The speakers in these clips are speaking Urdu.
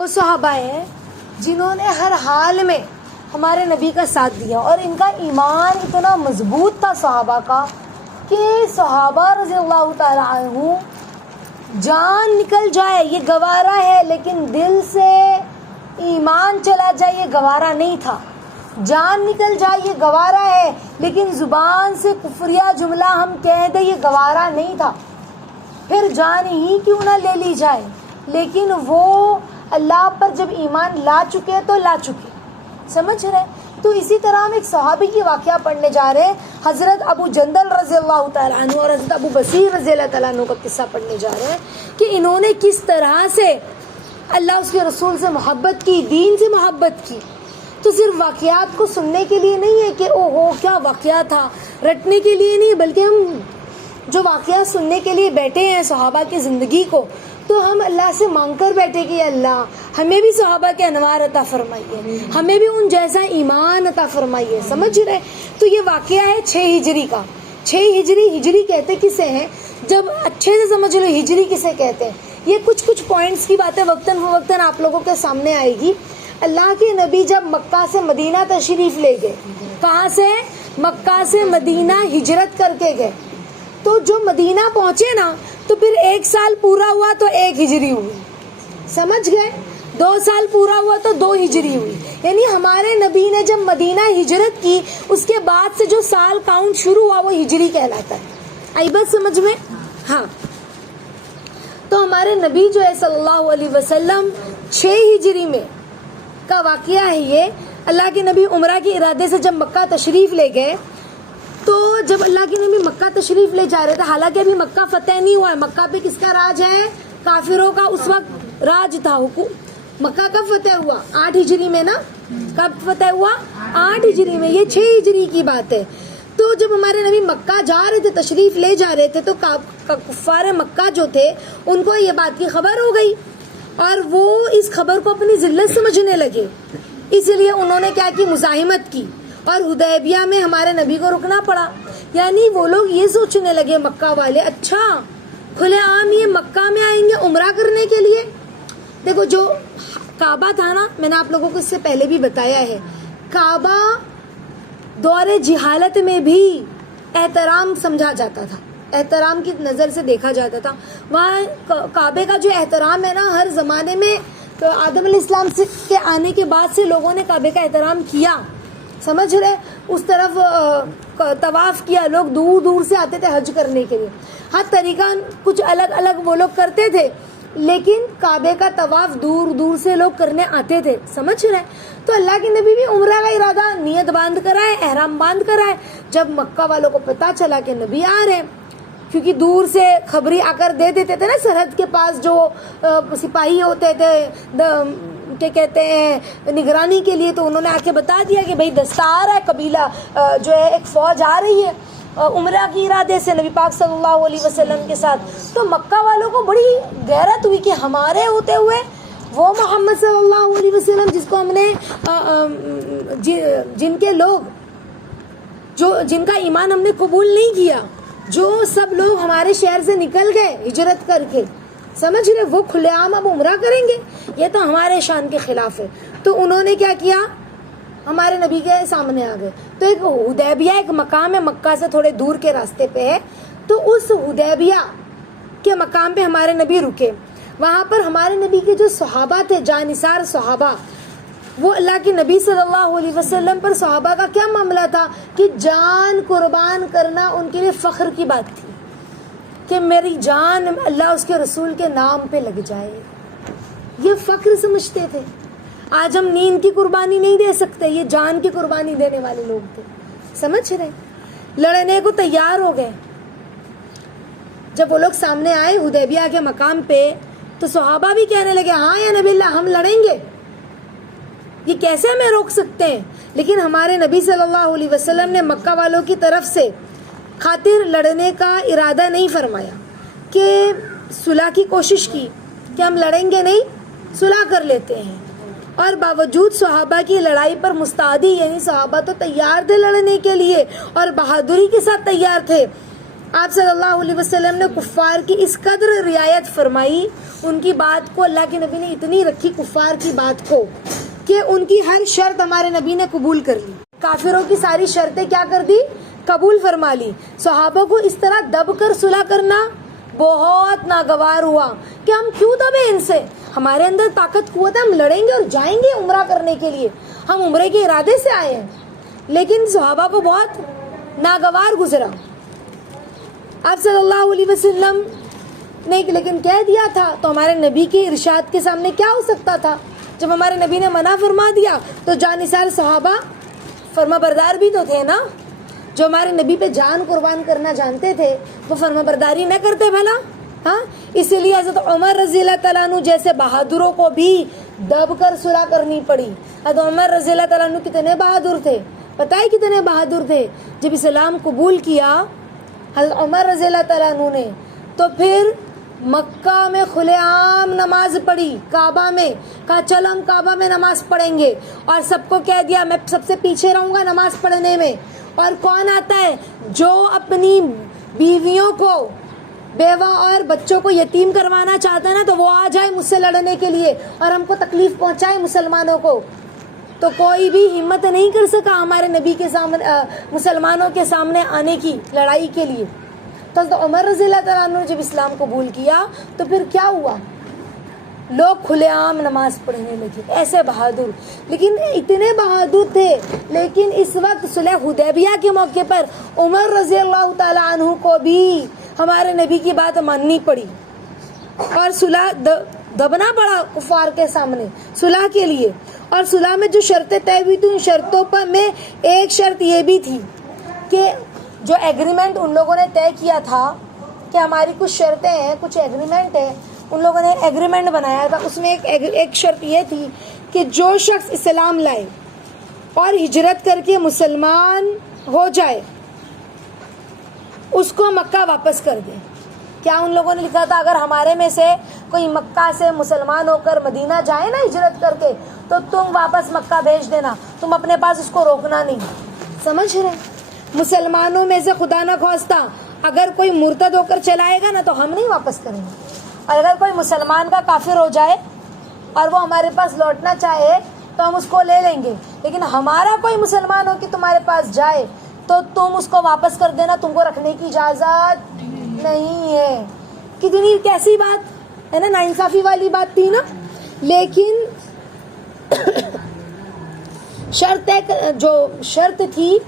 وہ صحابہ ہیں جنہوں نے ہر حال میں ہمارے نبی کا ساتھ دیا، اور ان کا ایمان اتنا مضبوط تھا صحابہ کا کہ صحابہ رضی اللہ تعالیٰ عنہ جان نکل جائے یہ گوارا ہے، لیکن دل سے ایمان چلا جائے یہ گوارا نہیں تھا۔ جان نکل جائے یہ گوارا ہے، لیکن زبان سے کفریہ جملہ ہم کہہ دیں یہ گوارا نہیں تھا۔ پھر جان ہی کیوں نہ لے لی جائے، لیکن وہ اللہ پر جب ایمان لا چکے تو لا چکے، سمجھ رہے؟ تو اسی طرح ہم ایک صحابی کی واقعہ پڑھنے جا رہے ہیں، حضرت ابو جندل رضی اللہ تعالیٰ عنہ اور حضرت ابو بصیر رضی اللہ تعالیٰ عنہ کا قصہ پڑھنے جا رہے ہیں کہ انہوں نے کس طرح سے اللہ اس کے رسول سے محبت کی، دین سے محبت کی۔ تو صرف واقعات کو سننے کے لیے نہیں ہے کہ او ہو کیا واقعہ تھا، رٹنے کے لیے نہیں، بلکہ ہم جو واقعہ سننے کے لیے بیٹھے ہیں صحابہ کی زندگی کو، تو ہم اللہ سے مانگ کر بیٹھے کہ اللہ ہمیں بھی صحابہ کے انوار عطا فرمائیے، ہمیں بھی ان جیسا ایمان عطا فرمائیے، سمجھ رہے؟ تو یہ واقعہ ہے 6 ہجری کا۔ 6 ہجری کہتے کسے ہیں؟ جب اچھے سے سمجھ لو ہجری کسے کہتے ہیں، یہ کچھ پوائنٹس کی باتیں وقتاً فوقتاً آپ لوگوں کے سامنے آئے گی۔ اللہ کے نبی جب مکہ سے مدینہ تشریف لے گئے، کہاں سے؟ مکہ سے مدینہ ہجرت کر کے گئے، تو جو مدینہ پہنچے نا تو پھر 1 سال پورا ہوا تو 1 ہجری ہوئی، سمجھ گئے؟ 2 سال پورا ہوا تو 2 ہجری ہوئی، یعنی ہمارے نبی نے جب مدینہ ہجرت کی اس کے بعد سے جو سال کاؤنٹ شروع ہوا وہ ہجری کہلاتا ہے۔ آئی بات سمجھ میں؟ ہاں، تو ہمارے نبی جو ہے صلی اللہ علیہ وسلم 6 ہجری میں کا واقعہ ہے یہ۔ اللہ کے نبی عمرہ کے ارادے سے جب مکہ تشریف لے گئے، تو جب اللہ کے نبی مکہ تشریف لے جا رہے تھے، حالانکہ ابھی مکہ فتح نہیں ہوا ہے، مکہ پہ کس کا راج ہے؟ کافروں کا اس وقت راج تھا، حکومت۔ مکہ کب فتح ہوا؟ 8 ہجری میں نا۔ کب فتح ہوا؟ 8 ہجری میں، یہ 6 ہجری کی بات ہے۔ تو جب ہمارے نبی مکہ جا رہے تھے، تشریف لے جا رہے تھے، تو کفار مکہ جو تھے ان کو یہ بات کی خبر ہو گئی، اور وہ اس خبر کو اپنی ذلت سمجھنے لگے، اس لیے انہوں نے کیا کی؟ مزاحمت کی، اور حدیبیہ میں ہمارے نبی کو رکنا پڑا۔ یعنی وہ لوگ یہ سوچنے لگے مکہ والے، اچھا کھلے عام یہ مکہ میں آئیں گے عمرہ کرنے کے لیے؟ دیکھو جو کعبہ تھا نا، میں نے آپ لوگوں کو اس سے پہلے بھی بتایا ہے، کعبہ دور جہالت میں بھی احترام سمجھا جاتا تھا، احترام کی نظر سے دیکھا جاتا تھا۔ وہاں کعبے کا جو احترام ہے نا، ہر زمانے میں آدم علیہ السلام کے آنے کے بعد سے لوگوں نے کعبے کا احترام کیا، سمجھ رہے؟ اس طرف طواف کیا، لوگ دور دور سے آتے تھے حج کرنے کے لیے، ہر طریقہ کچھ الگ الگ وہ لوگ کرتے تھے، لیکن کعبے کا طواف دور دور سے لوگ کرنے آتے تھے، سمجھ رہے؟ تو اللہ کے نبی بھی عمرہ کا ارادہ نیت باندھ کر آئے، احرام باندھ کر آئے۔ جب مکہ والوں کو پتہ چلا کہ نبی آ رہے ہیں، کیونکہ دور سے خبری آ کر دے دیتے تھے نا، سرحد کے پاس جو سپاہی ہوتے تھے کیا کہتے ہیں نگرانی کے لیے، تو انہوں نے آ کے بتا دیا کہ بھائی دستار ہے، قبیلہ جو ہے ایک فوج آ رہی ہے عمرہ کی ارادے سے نبی پاک صلی اللہ علیہ وسلم کے ساتھ۔ تو مکہ والوں کو بڑی غیرت ہوئی کہ ہمارے ہوتے ہوئے وہ محمد صلی اللہ علیہ وسلم جس کو ہم نے جن کے لوگ جن کا ایمان ہم نے قبول نہیں کیا، جو سب لوگ ہمارے شہر سے نکل گئے ہجرت کر کے، سمجھ رہے؟ وہ کھلے عام اب عمرہ کریں گے، یہ تو ہمارے شان کے خلاف ہے۔ تو انہوں نے کیا کیا؟ ہمارے نبی کے سامنے آ گئے۔ تو ایک حدیبیہ ایک مقام ہے، مکہ سے تھوڑے دور کے راستے پہ ہے، تو اس حدیبیہ کے مقام پہ ہمارے نبی رکے۔ وہاں پر ہمارے نبی کے جو صحابہ تھے، جانثار صحابہ، وہ اللہ کے نبی صلی اللہ علیہ وسلم پر صحابہ کا کیا معاملہ تھا کہ جان قربان کرنا ان کے لیے فخر کی بات تھی کہ میری جان اللہ اس کے رسول کے نام پہ لگ جائے، یہ فخر سمجھتے تھے۔ آج ہم نیند کی قربانی نہیں دے سکتے، یہ جان کی قربانی دینے والے لوگ تھے، سمجھ رہے؟ لڑنے کو تیار ہو گئے۔ جب وہ لوگ سامنے آئے حدیبیہ کے مقام پہ، تو صحابہ بھی کہنے لگے ہاں یا نبی اللہ ہم لڑیں گے، یہ کیسے ہمیں روک سکتے ہیں؟ لیکن ہمارے نبی صلی اللہ علیہ وسلم نے مکہ والوں کی طرف سے خاطر لڑنے کا ارادہ نہیں فرمایا، کہ صلح کی کوشش کی کہ ہم لڑیں گے نہیں، صلح کر لیتے ہیں۔ اور باوجود صحابہ کی لڑائی پر مستعدی، یعنی صحابہ تو تیار تھے لڑنے کے لیے اور بہادری کے ساتھ تیار تھے، آپ صلی اللہ علیہ وسلم نے کفار کی اس قدر رعایت فرمائی، ان کی بات کو اللہ کے نبی نے اتنی رکھی کفار کی بات کو کہ ان کی ہر شرط ہمارے نبی نے قبول کر لی، کافروں کی ساری شرطیں کیا کر دی؟ قبول فرما لی۔ صحابہ کو اس طرح دب کر صلح کرنا بہت ناگوار ہوا کہ ہم کیوں دبے ان سے، ہمارے اندر طاقت قوت ہے، ہم لڑیں گے اور جائیں گے عمرہ کرنے کے لیے، ہم عمرے کے ارادے سے آئے ہیں۔ لیکن صحابہ کو بہت ناگوار گزرا۔ آپ صلی اللہ علیہ وسلم نے لیکن کہہ دیا تھا، تو ہمارے نبی کے ارشاد کے سامنے کیا ہو سکتا تھا؟ جب ہمارے نبی نے منع فرما دیا تو جانثار صحابہ فرما بردار بھی تو تھے نا، جو ہمارے نبی پہ جان قربان کرنا جانتے تھے وہ فرما برداری نہ کرتے بھلا؟ ہاں، اسی لیے حضرت عمر رضی اللہ تعالیٰ عنہ جیسے بہادروں کو بھی دب کر صلح کرنی پڑی۔ حضرت عمر رضی اللہ تعالیٰ عنہ کتنے بہادر تھے، پتہ ہے کتنے بہادر تھے؟ جب اسلام قبول کیا حضرت عمر رضی اللہ تعالیٰ عنہ نے تو پھر مکہ میں کھلے عام نماز پڑھی، کعبہ میں کہا چلو ہم کعبہ میں نماز پڑھیں گے، اور سب کو کہہ دیا میں سب سے پیچھے رہوں گا نماز پڑھنے میں، اور کون آتا ہے جو اپنی بیویوں کو، بیوہ اور بچوں کو یتیم کروانا چاہتا ہے نا تو وہ آ جائے مجھ سے لڑنے کے لیے اور ہم کو تکلیف پہنچائے مسلمانوں کو۔ تو کوئی بھی ہمت نہیں کر سکا ہمارے نبی کے سامنے مسلمانوں کے سامنے آنے کی لڑائی کے لیے۔ تو عمر رضی اللہ تعالیٰ عنہ نے جب اسلام قبول کیا تو پھر کیا ہوا؟ لوگ کھلے عام نماز پڑھنے لگے، ایسے بہادر، لیکن اتنے بہادر تھے، لیکن اس وقت صلح حدیبیہ کے موقع پر عمر رضی اللہ تعالیٰ عنہ کو بھی ہمارے نبی کی بات ماننی پڑی اور صلح دبنا پڑا کفار کے سامنے صلح کے لیے۔ اور صلح میں جو شرطیں طے ہوئی تھی ان شرطوں پر میں ایک شرط یہ بھی تھی کہ جو ایگریمنٹ ان لوگوں نے طے کیا تھا کہ ہماری کچھ شرطیں ہیں، کچھ ایگریمنٹ ہے، ان لوگوں نے ایگریمنٹ بنایا تھا، اس میں ایک شرط یہ تھی کہ جو شخص اسلام لائے اور ہجرت کر کے مسلمان ہو جائے اس کو مکہ واپس کر دے۔ کیا ان لوگوں نے لکھا تھا اگر ہمارے میں سے کوئی مکہ سے مسلمان ہو کر مدینہ جائے نا ہجرت کر کے تو تم واپس مکہ بھیج دینا، تم اپنے پاس اس کو روکنا نہیں۔ سمجھ رہے؟ مسلمانوں میں سے خدا نہ خواستہ اگر کوئی مرتد ہو کر چلائے گا نا تو ہم نہیں واپس کریں گے، اور اگر کوئی مسلمان کا کافر ہو جائے اور وہ ہمارے پاس لوٹنا چاہے تو ہم اس کو لے لیں گے، لیکن ہمارا کوئی مسلمان ہو کہ تمہارے پاس جائے تو تم اس کو واپس کر دینا، تم کو رکھنے کی اجازت نہیں ہے۔ کتنی کیسی بات ہے نا، ناانصافی والی بات تھی نا، لیکن جو شرط تھی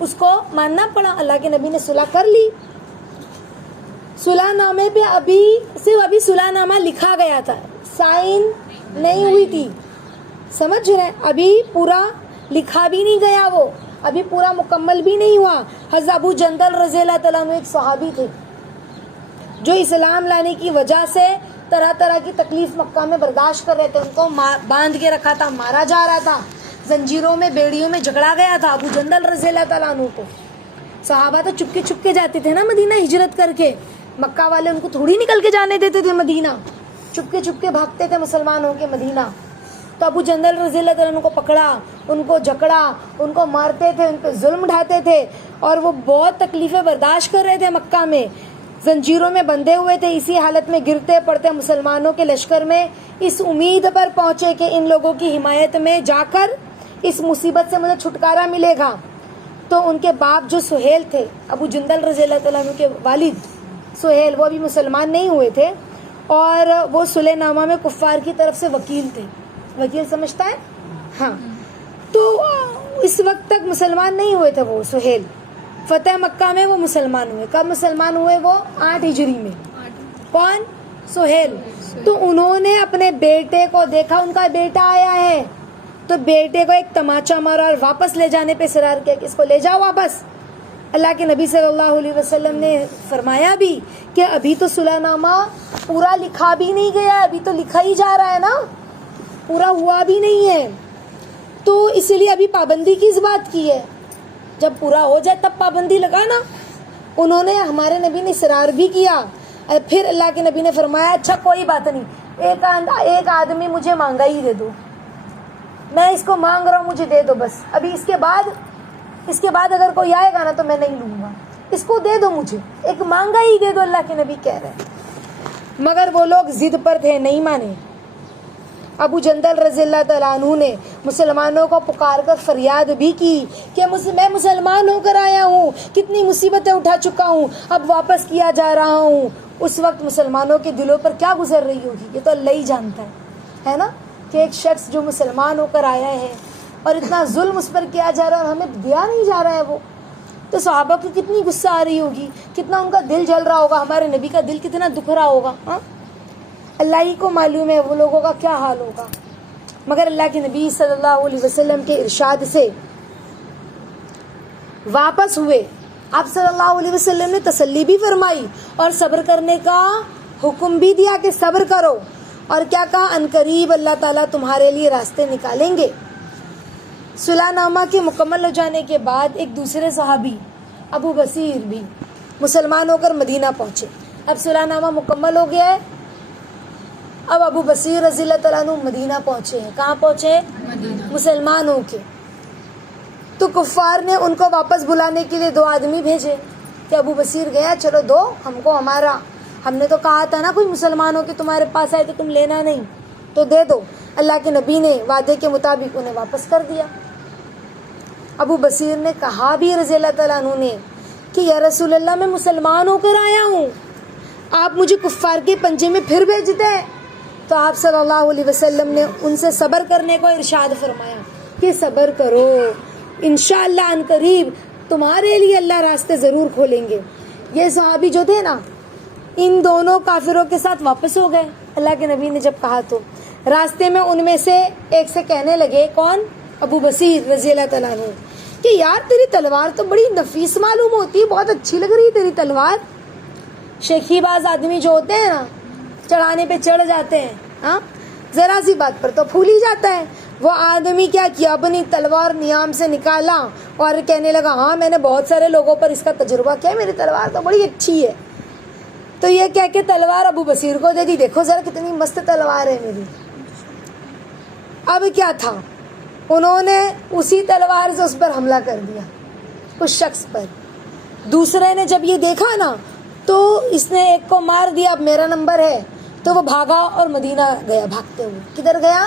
اس کو ماننا پڑا۔ اللہ کے نبی نے صلح کر لی۔ صلح نامے پہ ابھی صلح نامہ لکھا گیا تھا، سائن نہیں ہوئی تھی، سمجھ رہے؟ ابھی پورا لکھا بھی نہیں گیا، وہ ابھی پورا مکمل بھی نہیں ہوا۔ حضرت ابو جندل رضی اللہ تعالیٰ عنہ ایک صحابی تھے جو اسلام لانے کی وجہ سے طرح طرح کی تکلیف مکہ میں برداشت کر رہے تھے، ان کو باندھ کے رکھا تھا، مارا جا رہا تھا، زنجیروں میں بیڑیوں میں جھگڑا گیا تھا ابو جندل رضی اللہ تعالیٰ عنہ کو۔ صحابہ تو چپکے جاتے تھے نا مدینہ ہجرت کر کے، مکہ والے ان کو تھوڑی نکل کے جانے دیتے تھے مدینہ، چپکے بھاگتے تھے مسلمانوں کے مدینہ۔ تو ابو جندل رضی اللہ تعالیٰ عنہ کو پکڑا، ان کو جکڑا، ان کو مارتے تھے، ان پہ ظلم ڈھاتے تھے، اور وہ بہت تکلیفیں برداشت کر رہے تھے مکہ میں، زنجیروں میں بندھے ہوئے تھے۔ اسی حالت میں گرتے پڑتے مسلمانوں کے لشکر میں اس امید پر پہنچے کہ ان لوگوں کی حمایت میں جا کر اس مصیبت سے مجھے چھٹکارا ملے گا۔ تو ان کے باپ جو سہیل تھے، ابو جندل رضی اللہ تعالیٰ عنہ کے والد سہیل، وہ ابھی مسلمان نہیں ہوئے تھے، اور وہ صلح نامہ میں کفار کی طرف سے وکیل تھے۔ وکیل سمجھتا ہے؟ ہاں۔ تو اس وقت تک مسلمان نہیں ہوئے تھے وہ سہیل، فتح مکہ میں وہ مسلمان ہوئے۔ کب مسلمان ہوئے وہ؟ 8 ہجری میں۔ کون؟ سہیل۔ تو انہوں نے اپنے بیٹے کو دیکھا، ان کا بیٹا آیا ہے، تو بیٹے کو ایک تماچا مارا اور واپس لے جانے پہ اصرار کیا کہ اس کو لے جاؤ واپس۔ اللہ کے نبی صلی اللہ علیہ وسلم نے فرمایا بھی کہ ابھی تو صلح نامہ پورا لکھا بھی نہیں گیا، ابھی تو لکھا ہی جا رہا ہے نا، پورا ہوا بھی نہیں ہے، تو اسی لیے ابھی پابندی کس بات کی ہے؟ جب پورا ہو جائے تب پابندی لگانا۔ انہوں نے، ہمارے نبی نے اصرار بھی کیا، پھر اللہ کے نبی نے فرمایا اچھا کوئی بات نہیں، ایک آدمی مجھے مانگا ہی دے دو، میں اس کو مانگ رہا ہوں، مجھے دے دو بس، ابھی اس کے بعد اگر کوئی آئے گا نا تو میں نہیں لوں گا۔ اس کو دے دو مجھے، ایک مانگا ہی دے دو، اللہ کے نبی کہہ رہے ہیں۔ مگر وہ لوگ ضد پر تھے، نہیں مانے۔ ابو جندل رضی اللہ تعالیٰ عنہ نے مسلمانوں کو پکار کر فریاد بھی کی کہ میں مسلمان ہو کر آیا ہوں، کتنی مصیبتیں اٹھا چکا ہوں، اب واپس کیا جا رہا ہوں۔ اس وقت مسلمانوں کے دلوں پر کیا گزر رہی ہوگی، یہ تو اللہ ہی جانتا ہے نا، کہ ایک شخص جو مسلمان ہو کر آیا ہے اور اتنا ظلم اس پر کیا جا رہا ہے اور ہمیں دیا نہیں جا رہا ہے وہ، تو صحابہ کو کتنی غصہ آ رہی ہوگی، کتنا ان کا دل جل رہا ہوگا، ہمارے نبی کا دل کتنا دکھ رہا ہوگا۔ ہاں، اللہ ہی کو معلوم ہے وہ لوگوں کا کیا حال ہوگا۔ مگر اللہ کے نبی صلی اللہ علیہ وسلم کے ارشاد سے واپس ہوئے۔ آپ صلی اللہ علیہ وسلم نے تسلی بھی فرمائی اور صبر کرنے کا حکم بھی دیا کہ صبر کرو، اور کیا کہا، عنقریب اللہ تعالیٰ تمہارے لیے راستے نکالیں گے۔ صلح نامہ کے مکمل ہو جانے کے بعد ایک دوسرے صحابی ابو بصیر بھی مسلمان ہو کر مدینہ پہنچے۔ اب صلح نامہ مکمل ہو گیا ہے، اب ابو بصیر رضی اللہ تعالیٰ عنہ مدینہ پہنچے ہیں۔ کہاں پہنچے؟ مدینہ، مسلمان ہو کے۔ تو کفار نے ان کو واپس بلانے کے لیے 2 آدمی بھیجے کہ ابو بصیر گیا، چلو دو ہم کو، ہم نے تو کہا تھا نا کوئی مسلمان ہو کے تمہارے پاس آئے تو تم لینا نہیں، تو دے دو۔ اللہ کے نبی نے وعدے کے مطابق انہیں واپس کر دیا۔ ابو بصیر نے کہا بھی رضی اللہ تعالیٰ عنہ نے کہ یا رسول اللہ میں مسلمان ہو کر آیا ہوں، آپ مجھے کفار کے پنجے میں پھر بھیجتے ہیں۔ تو آپ صلی اللہ علیہ وسلم نے ان سے صبر کرنے کو ارشاد فرمایا کہ صبر کرو، انشاءاللہ عنقریب تمہارے لیے اللہ راستے ضرور کھولیں گے۔ یہ صحابی جو تھے نا، ان دونوں کافروں کے ساتھ واپس ہو گئے۔ اللہ کے نبی نے جب کہا تو راستے میں ان میں سے ایک سے کہنے لگے، کون؟ ابو بصیر رضی اللہ تعالیٰ عنہ، کہ یار تیری تلوار تو بڑی نفیس معلوم ہوتی ہے، بہت اچھی لگ رہی ہے تیری تلوار۔ شیخی باز آدمی جو ہوتے ہیں نا، چڑھانے پہ چڑھ جاتے ہیں، ہاں، ذرا سی بات پر تو پھول ہی جاتا ہے۔ وہ آدمی کیا کیا، اپنی تلوار نیام سے نکالا اور کہنے لگا، ہاں میں نے بہت سارے لوگوں پر اس کا تجربہ کیا، میری تلوار تو بڑی اچھی ہے۔ تو یہ کہہ کے تلوار ابو بصیر کو دے دی، دیکھو ذرا کتنی مست تلوار ہے میری۔ اب کیا تھا، انہوں نے اسی تلوار سے اس پر حملہ کر دیا، اس شخص پر۔ دوسرے نے جب یہ دیکھا نا تو اس نے ایک کو مار دیا، اب میرا نمبر ہے، تو وہ بھاگا اور مدینہ گیا بھاگتے ہوئے۔ کدھر گیا؟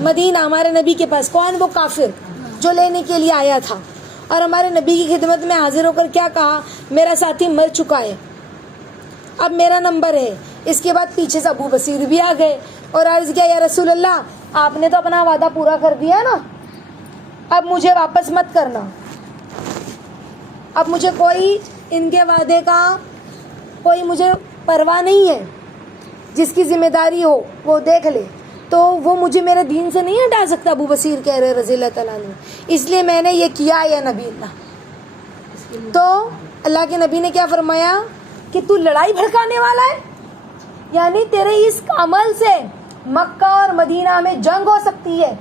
مدینہ، ہمارے نبی کے پاس۔ کون؟ وہ کافر جو لینے کے لیے آیا تھا، اور ہمارے نبی کی خدمت میں حاضر ہو کر کیا کہا، میرا ساتھی مر چکا ہے، اب میرا نمبر ہے۔ اس کے بعد پیچھے سے ابو بصیر بھی آ گئے اور عرض کیا، یا رسول اللہ آپ نے تو اپنا وعدہ پورا کر دیا نا، اب مجھے واپس مت کرنا، اب مجھے کوئی ان کے وعدے کا کوئی مجھے پرواہ نہیں ہے، جس کی ذمہ داری ہو وہ دیکھ لے، تو وہ مجھے میرے دین سے نہیں ہٹا سکتا۔ ابو بصیر کہہ رہے رضی اللہ تعالیٰ عنہ، اس لیے میں نے یہ کیا یا نبی اللہ۔ تو اللہ کے نبی نے کیا فرمایا کہ تو لڑائی بھڑکانے والا ہے، یعنی تیرے اس عمل سے مکہ اور مدینہ میں جنگ ہو سکتی ہے۔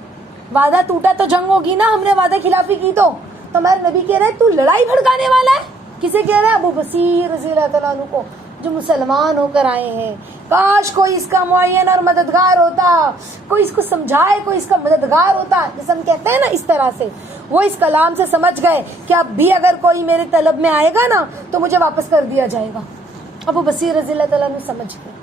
وعدہ ٹوٹا تو جنگ ہوگی نا، ہم نے وعدہ خلافی کی تو ہمارے نبی کہہ رہے تو لڑائی بھڑکانے والا ہے۔ کسے کہہ رہے ہیں؟ ابو بصیر رضی اللہ تعالیٰ عنہ کو، جو مسلمان ہو کر آئے ہیں۔ کاش کوئی اس کا معین اور مددگار ہوتا، کوئی اس کو سمجھائے، کوئی اس کا مددگار ہوتا، جیسے ہم کہتے ہیں نا، اس طرح سے وہ اس کلام سے سمجھ گئے کہ اب بھی اگر کوئی میرے طلب میں آئے گا نا تو مجھے واپس کر دیا جائے گا۔ ابو بصیر رضی اللہ تعالیٰ عنہ سمجھ گئے،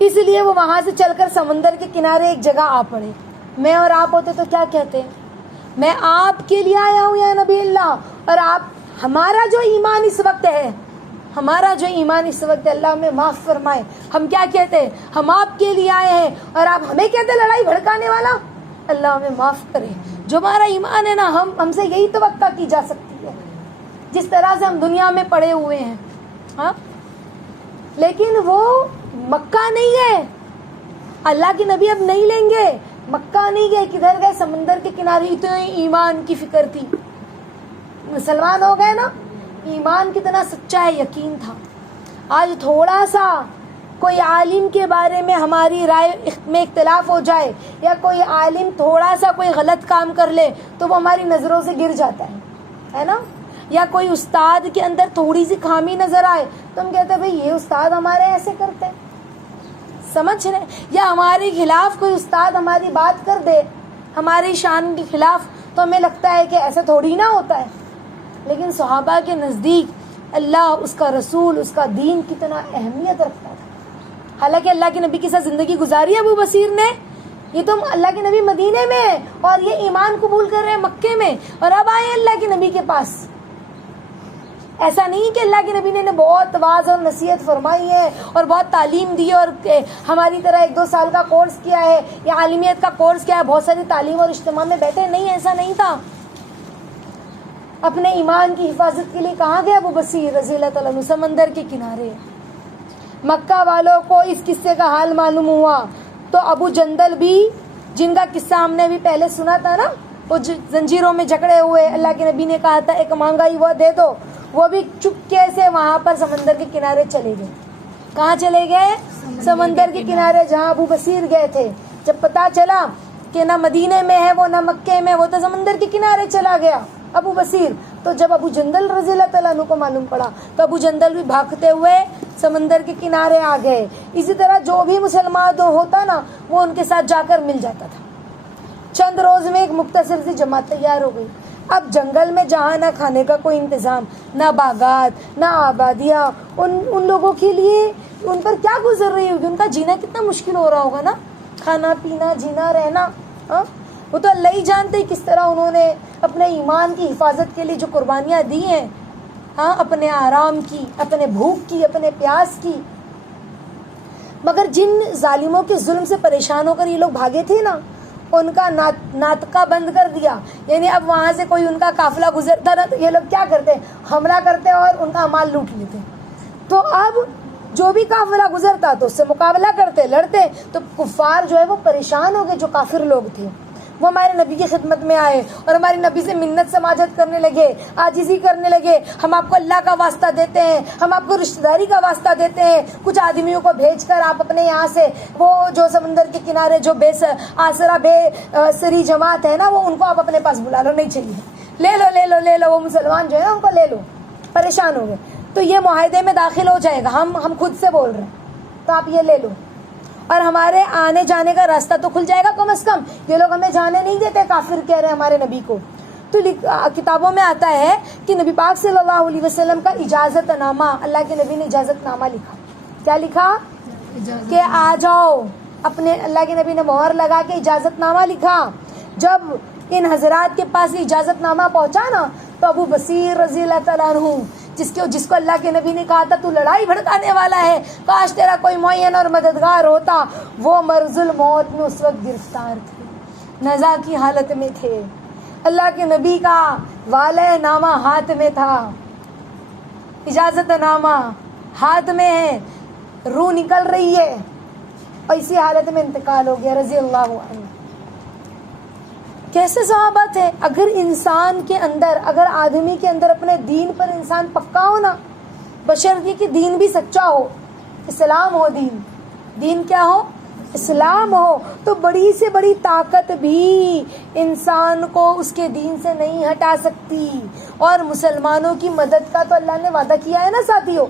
اس لیے وہ وہاں سے چل کر سمندر کے کنارے ایک جگہ آ پڑے۔ میں اور آپ ہوتے تو کیا کہتے ہیں، میں آپ کے لیے آیا ہوں یا نبی اللہ، اور آپ، ہمارا جو ایمان اس وقت ہے، ہمارا جو ایمان اس وقت ہے، اللہ ہمیں معاف فرمائے، ہم کیا کہتے ہیں، ہم آپ کے لیے آئے ہیں اور آپ ہمیں کہتے ہیں لڑائی بھڑکانے والا۔ اللہ ہمیں معاف کرے، جو ہمارا ایمان ہے نا، ہم سے یہی توقع کی جا سکتی ہے، جس طرح سے ہم دنیا میں پڑے ہوئے ہیں، ہاں۔ لیکن وہ مکہ نہیں گئے، اللہ کے نبی اب نہیں لیں گے، مکہ نہیں گئے، کدھر گئے؟ سمندر کے کنارے۔ اتنے ایمان کی فکر تھی، مسلمان ہو گئے نا، ایمان کتنا سچا ہے، یقین تھا۔ آج تھوڑا سا کوئی عالم کے بارے میں ہماری رائے میں اختلاف ہو جائے، یا کوئی عالم تھوڑا سا کوئی غلط کام کر لے تو وہ ہماری نظروں سے گر جاتا ہے نا، یا کوئی استاد کے اندر تھوڑی سی خامی نظر آئے تو ہم کہتے ہیں بھئی یہ استاد ہمارے ایسے کرتے ہیں، سمجھ رہے، یا ہمارے خلاف کوئی استاد ہماری بات کر دے ہماری شان کے خلاف تو ہمیں لگتا ہے کہ ایسا تھوڑی نہ ہوتا ہے۔ لیکن صحابہ کے نزدیک اللہ، اس کا رسول، اس کا دین کتنا اہمیت رکھتا تھا. حالانکہ اللہ کے نبی کے ساتھ زندگی گزاری ہے ابو بصیر نے. یہ تو اللہ کے نبی مدینے میں ہے اور یہ ایمان قبول کر رہے ہیں مکے میں، اور اب آئے اللہ کے نبی کے پاس. ایسا نہیں کہ اللہ کے نبی نے بہت واعظ اور نصیحت فرمائی ہے اور بہت تعلیم دی اور ہماری طرح 1-2 سال کا کورس کیا ہے یا عالمیت کا کورس کیا ہے، بہت ساری تعلیم اور اجتماع میں بیٹھے. نہیں، ایسا نہیں تھا. اپنے ایمان کی حفاظت کے لیے کہاں گئے ابو بصیر رضی اللہ تعالیٰ عنہ؟ سمندر کے کنارے. مکہ والوں کو اس قصے کا حال معلوم ہوا تو ابو جندل بھی، جن کا قصہ ہم نے بھی پہلے سنا تھا نا، وہ زنجیروں میں جکڑے ہوئے، اللہ کے نبی نے کہا تھا ایک مانگا ہی وہ دے دو، وہ بھی چپکے سے وہاں پر سمندر کے کنارے چلے گئے. کہاں چلے گئے؟ سمندر کے کنارے، جہاں ابو بصیر گئے تھے. جب پتا چلا کہ نہ مدینے میں ہے وہ نہ مکے میں، وہ تو سمندر کے کنارے چلا گیا ابو بصیر. تو جب ابو جندل رضی اللہ تعالیٰ عنہ کو معلوم پڑا تو ابو جندل بھی بھاگتے ہوئے سمندر کے کنارے آ گئے. اسی طرح جو بھی مسلمان ہوتا نا وہ ان کے ساتھ جا کر مل جاتا تھا. چند روز میں ایک مختصر سی جماعت تیار ہو گئی. اب جنگل میں جہاں نہ کھانے کا کوئی انتظام، نہ باغات، نہ آبادیاں، ان لوگوں کے لیے ان پر کیا گزر رہی ہوگی، ان کا جینا کتنا مشکل ہو رہا ہوگا نا، کھانا پینا جینا رہنا. وہ تو اللہ ہی جانتے کس طرح انہوں نے اپنے ایمان کی حفاظت کے لیے جو قربانیاں دی ہیں، اپنے آرام کی، اپنے بھوک کی، اپنے پیاس کی. مگر جن ظالموں کے ظلم سے پریشان ہو کر یہ لوگ بھاگے تھے نا، ان کا ناطقہ بند کر دیا. یعنی اب وہاں سے کوئی ان کا قافلہ گزرتا نا تو یہ لوگ کیا کرتے، حملہ کرتے اور ان کا مال لوٹ لیتے. تو اب جو بھی قافلہ گزرتا تو اس سے مقابلہ کرتے، لڑتے. تو کفار جو ہے وہ پریشان ہو گئے، جو کافر لوگ تھے وہ ہمارے نبی کی خدمت میں آئے اور ہمارے نبی سے منت سماجت کرنے لگے، عاجزی کرنے لگے. ہم آپ کو اللہ کا واسطہ دیتے ہیں، ہم آپ کو رشتہ داری کا واسطہ دیتے ہیں، کچھ آدمیوں کو بھیج کر آپ اپنے یہاں سے وہ جو سمندر کے کنارے جو بے سری جماعت ہے نا، وہ ان کو آپ اپنے پاس بلا لو. نہیں چاہیے، لے لو لے لو لے لو، وہ مسلمان جو ہے نا ان کو لے لو. پریشان ہو گئے تو یہ معاہدے میں داخل ہو جائے گا، ہم خود سے بول رہے ہیں تو آپ یہ لے لو اور ہمارے آنے جانے کا راستہ تو کھل جائے گا. کم از کم یہ لوگ ہمیں جانے نہیں دیتے، کافر کہہ رہے ہیں ہمارے نبی کو. تو کتابوں میں آتا ہے کہ نبی پاک صلی اللہ علیہ وسلم کا اجازت نامہ، اللہ کے نبی نے اجازت نامہ لکھا. کیا لکھا؟ کہ آ جاؤ. اپنے اللہ کے نبی نے مہر لگا کے اجازت نامہ لکھا. جب ان حضرات کے پاس اجازت نامہ پہنچا نا تو ابو بصیر رضی اللہ تعالیٰ عنہ، جس کو اللہ کے نبی نے کہا تھا تو لڑائی بھڑکانے والا ہے، کاش تیرا کوئی معین اور مددگار ہوتا، وہ مرض الموت میں اس وقت گرفتار تھے، نزا کی حالت میں تھے. اللہ کے نبی کا والے نامہ ہاتھ میں تھا، اجازت نامہ ہاتھ میں ہے، روح نکل رہی ہے اور اسی حالت میں انتقال ہو گیا رضی اللہ عنہ. کیسے صحابہ تھے؟ اگر انسان کے اندر، اگر آدمی کے اندر اپنے دین پر انسان پکا ہو نا، بشرطیہ کہ دین بھی سچا ہو، اسلام ہو، دین کیا ہو؟ اسلام ہو، تو بڑی سے بڑی طاقت بھی انسان کو اس کے دین سے نہیں ہٹا سکتی. اور مسلمانوں کی مدد کا تو اللہ نے وعدہ کیا ہے نا ساتھیوں،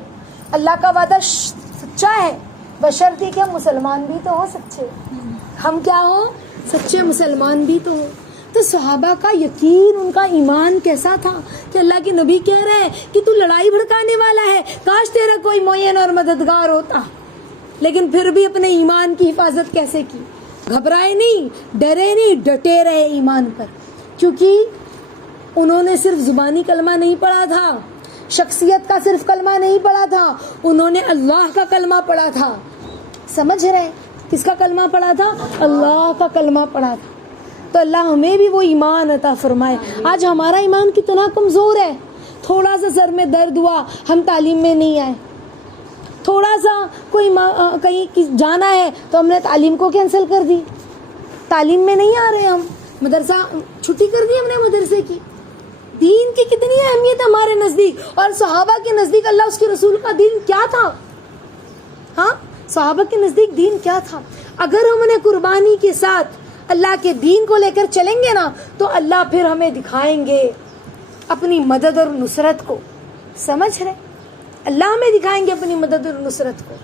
اللہ کا وعدہ سچا ہے، بشرطیہ کہ ہم مسلمان بھی تو ہو سچے، ہم کیا ہو؟ سچے مسلمان بھی تو ہو. تو صحابہ کا یقین، ان کا ایمان کیسا تھا کہ اللہ کے نبی کہہ رہے ہیں کہ تو لڑائی بھڑکانے والا ہے، کاش تیرا کوئی معین اور مددگار ہوتا. لیکن پھر بھی اپنے ایمان کی حفاظت کیسے کی؟ گھبرائے نہیں، ڈرے نہیں، ڈٹے رہے ایمان پر. کیونکہ انہوں نے صرف زبانی کلمہ نہیں پڑھا تھا، شخصیت کا صرف کلمہ نہیں پڑھا تھا، انہوں نے اللہ کا کلمہ پڑھا تھا. سمجھ رہے؟ کس کا کلمہ پڑھا تھا؟ اللہ کا کلمہ پڑھا تھا. تو اللہ ہمیں بھی وہ ایمان عطا فرمائے. آج ہمارا ایمان کتنا کمزور ہے. تھوڑا سا سر میں درد ہوا، ہم تعلیم میں نہیں آئے. تھوڑا سا کوئی کہیں جانا ہے تو ہم نے تعلیم کو کینسل کر دی، تعلیم میں نہیں آ رہے، ہم مدرسہ چھٹی کر دی ہم نے مدرسے کی. دین کی کتنی اہمیت ہمارے نزدیک، اور صحابہ کے نزدیک اللہ اس کے رسول کا دین کیا تھا. ہاں، صحابہ کے نزدیک دین کیا تھا. اگر ہم انہیں قربانی کے ساتھ اللہ کے دین کو لے کر چلیں گے نا تو اللہ پھر ہمیں دکھائیں گے اپنی مدد اور نصرت کو. سمجھ رہے؟ اللہ ہمیں دکھائیں گے اپنی مدد اور نصرت کو.